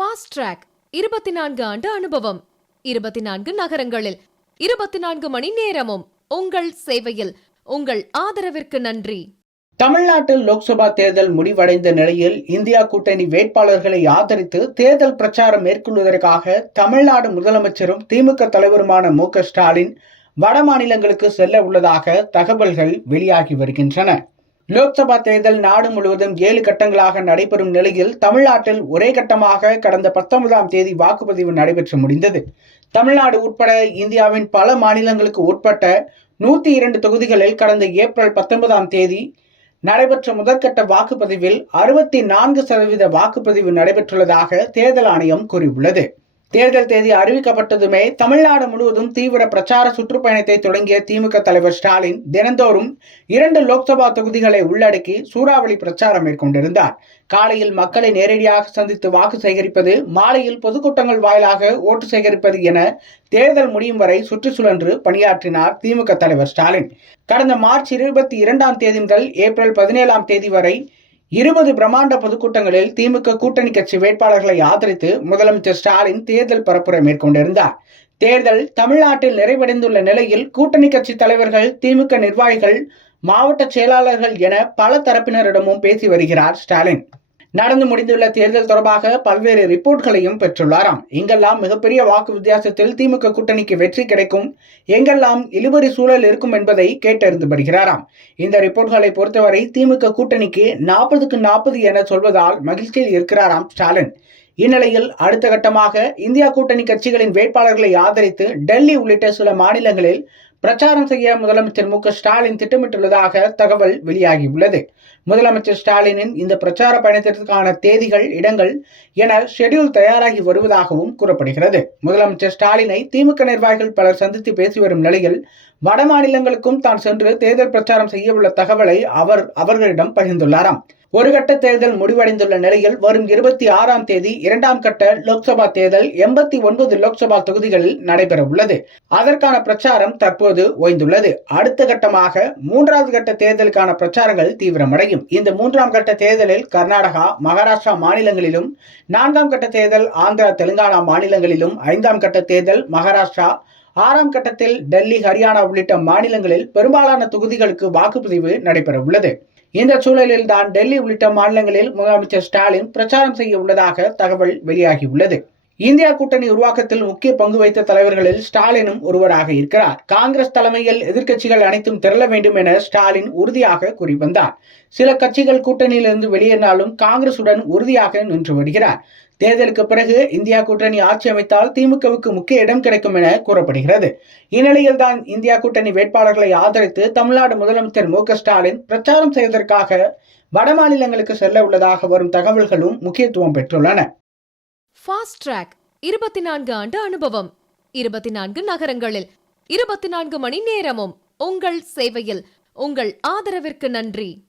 Fast track இருபத்தி நான்கு ஆண்டு அனுபவம். இருபத்தி நான்கு நகரங்களில் இருபத்தி நான்கு மணி நேரமும் உங்கள் சேவையில் உங்கள் ஆதரவிற்கு நன்றி. தமிழ்நாட்டில் லோக்சபா தேர்தல் முடிவடைந்த நிலையில் இந்தியா கூட்டணி வேட்பாளர்களை ஆதரித்து தேர்தல் பிரச்சாரம் மேற்கொள்வதற்காக தமிழ்நாடு முதலமைச்சரும் திமுக தலைவருமான மு ஸ்டாலின் வட மாநிலங்களுக்கு செல்ல உள்ளதாக தகவல்கள் வெளியாகி வருகின்றன. லோக்சபா தேர்தல் நாடு முழுவதும் ஏழு கட்டங்களாக நடைபெறும் நிலையில் தமிழ்நாட்டில் ஒரே கட்டமாக கடந்த பத்தொன்பதாம் தேதி வாக்குப்பதிவு நடைபெற்று முடிந்தது. தமிழ்நாடு உட்பட இந்தியாவின் பல மாநிலங்களுக்கு உட்பட்ட நூற்றி இரண்டு தொகுதிகளில் கடந்த ஏப்ரல் பத்தொன்பதாம் தேதி நடைபெற்ற முதற்கட்ட வாக்குப்பதிவில் அறுபத்தி நான்கு சதவீத வாக்குப்பதிவு நடைபெற்றுள்ளதாக தேர்தல் ஆணையம் கூறியுள்ளது. தேர்தல் தேதி அறிவிக்கப்பட்டதுமே தமிழ்நாடு முழுவதும் தீவிர பிரச்சார சுற்றுப்பயணத்தை தொடங்கிய திமுக தலைவர் ஸ்டாலின் தினந்தோறும் இரண்டு லோக்சபா தொகுதிகளை உள்ளடக்கி சூறாவளி பிரச்சாரம் மேற்கொண்டிருந்தார். காலையில் மக்களை நேரடியாக சந்தித்து வாக்கு சேகரிப்பது மாலையில் பொதுக்கூட்டங்கள் வாயிலாக ஓட்டு சேகரிப்பது என தேர்தல் முடியும் வரை சுற்று சுழன்று பணியாற்றினார் திமுக தலைவர் ஸ்டாலின். கடந்த மார்ச் இருபத்தி இரண்டாம் தேதி முதல் ஏப்ரல் பதினேழாம் தேதி வரை இருபது பிரம்மாண்ட பொதுக்கூட்டங்களில் திமுக கூட்டணி கட்சி வேட்பாளர்களை ஆதரித்து முதலமைச்சர் ஸ்டாலின் தேர்தல் பரப்புரை மேற்கொண்டிருந்தார். தேர்தல் தமிழ்நாட்டில் நிறைவடைந்துள்ள நிலையில் கூட்டணி கட்சி தலைவர்கள் திமுக நிர்வாகிகள் மாவட்ட செயலாளர்கள் என பல தரப்பினரிடமும் பேசி வருகிறார் ஸ்டாலின். நடந்து முடிந்துள்ள தேர்தல் தொடர்பாக பல்வேறு ரிப்போர்ட்களையும் பெற்றுள்ளாராம். எங்கெல்லாம் மிகப்பெரிய வாக்கு வித்தியாசத்தில் திமுக கூட்டணிக்கு வெற்றி கிடைக்கும் எங்கெல்லாம் இழுபறி சூழல் இருக்கும் என்பதை கேட்டறிந்து வருகிறாராம் இந்த ரிப்போர்ட்களை பொறுத்தவரை திமுக கூட்டணிக்கு நாற்பதுக்கு நாற்பது என சொல்வதால் மகிழ்ச்சியில் இருக்கிறாராம் ஸ்டாலின். இந்நிலையில் அடுத்த கட்டமாக இந்தியா கூட்டணி கட்சிகளின் வேட்பாளர்களை ஆதரித்து டெல்லி உள்ளிட்ட சில மாநிலங்களில் பிரச்சாரம் செய்ய முதலமைச்சர் மு ஸ்டாலின் திட்டமிட்டுள்ளதாக தகவல் வெளியாகியுள்ளது. முதலமைச்சர் ஸ்டாலினின் இந்த பிரச்சார பயணத்திற்கான தேதிகள் இடங்கள் என ஷெட்யூல் தயாராகி வருவதாகவும் கூறப்படுகிறது. முதலமைச்சர் ஸ்டாலினை திமுக நிர்வாகிகள் பலர் சந்தித்து பேசி வரும் நிலையில் வட மாநிலங்களுக்கும் தான் சென்று தேர்தல் பிரச்சாரம் செய்ய உள்ள தகவலை அவர் அவர்களிடம் பகிர்ந்துள்ளாராம். ஒரு கட்ட தேர்தல் முடிவடைந்துள்ள நிலையில் வரும் இருபத்தி ஆறாம் தேதி இரண்டாம் கட்ட லோக்சபா தேர்தல் எண்பத்தி ஒன்பது லோக்சபா தொகுதிகளில் நடைபெற உள்ளது அதற்கான பிரச்சாரம் தற்போது ஓய்ந்துள்ளது. அடுத்த கட்டமாக மூன்றாவது கட்ட தேர்தலுக்கான பிரச்சாரங்கள் தீவிரமடையும். இந்த மூன்றாம் கட்ட தேர்தலில் கர்நாடகா மகாராஷ்டிரா மாநிலங்களிலும் நான்காம் கட்ட தேர்தல் ஆந்திரா தெலுங்கானா மாநிலங்களிலும் ஐந்தாம் கட்ட தேர்தல் மகாராஷ்டிரா ஆறாம் கட்டத்தில் டெல்லி ஹரியானா உள்ளிட்ட மாநிலங்களில் பெரும்பாலான தொகுதிகளுக்கு வாக்குப்பதிவு நடைபெற உள்ளது இந்த சூழலில் தான் டெல்லி உள்ளிட்ட மாநிலங்களில் முதலமைச்சர் ஸ்டாலின் பிரச்சாரம் செய்ய உள்ளதாக தகவல் வெளியாகியுள்ளது. இந்தியா கூட்டணி உருவாக்கத்தில் முக்கிய பங்கு வைத்த தலைவர்களில் ஸ்டாலினும் ஒருவராக இருக்கிறார். காங்கிரஸ் தலைமையில் எதிர்க்கட்சிகள் அனைத்தும் திரள வேண்டும் என ஸ்டாலின் உறுதியாக கூறி வந்தார். சில கட்சிகள் கூட்டணியிலிருந்து வெளியேறினாலும் காங்கிரசுடன் உறுதியாக நின்று வருகிறார். தேர்தலுக்கு பிறகு இந்தியா கூட்டணி ஆட்சி அமைத்தால் திமுகவுக்கு முக்கிய இடம் கிடைக்கும் என கூறப்படுகிறது. இந்நிலையில் தான் இந்தியா கூட்டணி வேட்பாளர்களை ஆதரித்து தமிழ்நாடு முதலமைச்சர் மு ஸ்டாலின் பிரச்சாரம் செய்வதற்காக வட மாநிலங்களுக்கு செல்ல உள்ளதாக வரும் தகவல்களும் முக்கியத்துவம் பெற்றுள்ளன. ஃபாஸ்ட் ட்ராக் இருபத்தி நான்கு ஆண்டு அனுபவம். இருபத்தி நான்கு நகரங்களில் இருபத்தி நான்கு மணி நேரமும் உங்கள் சேவையில். உங்கள் ஆதரவிற்கு நன்றி.